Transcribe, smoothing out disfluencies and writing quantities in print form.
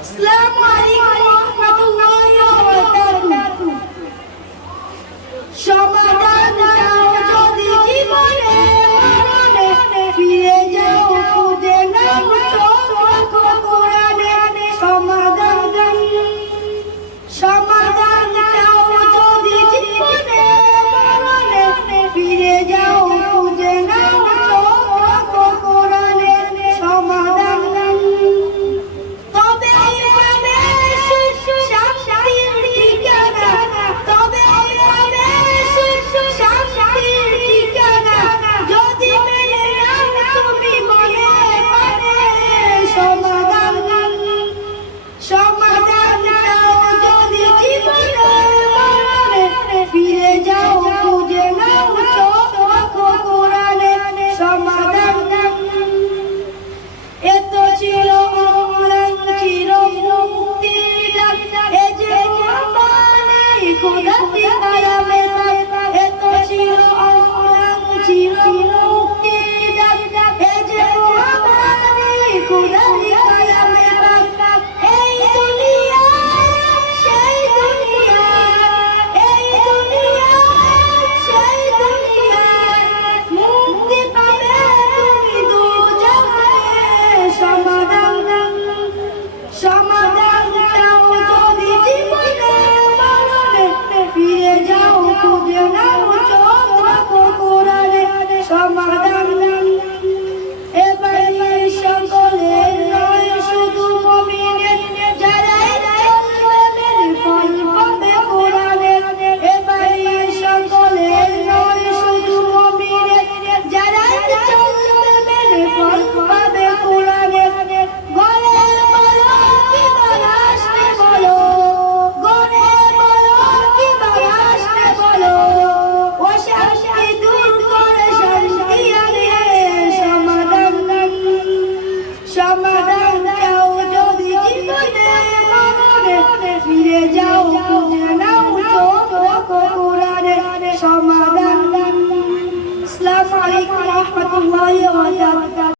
আসসালামু আলাইকুম ওয়া রাহমাতুল্লাহি ওয়া বারাকাতুহু। সমাধান চাও যদি জীবনে মরণে, ফিরে যাও খুঁজে নাও চোখ রাখো কোরআনে। সমাধান চাও যদি জীবনে মরণে, ফিরে যাও খুঁজে নাও চোখ রাখো কোরআনে। সমাধান তবে হবে শান্তির ঠিকানা, তবে হবে শান্তির ঠিকানা, যদি মেনে নাও তুমি মনে প্রাণে। সমাধান চাও যদি জীবনে মরণে, ফিরে যাও খুঁজে নাও চোখ রাখো কোরআনে। সমাধান এত ছিল অমলান চির মুক্তির ডাক, এ যে কোরবানি খোদাতে আয়ামে পাক। এত ছিল অমলান চির মুক্তির ডাক, এ যে কোরবানি খোদাতে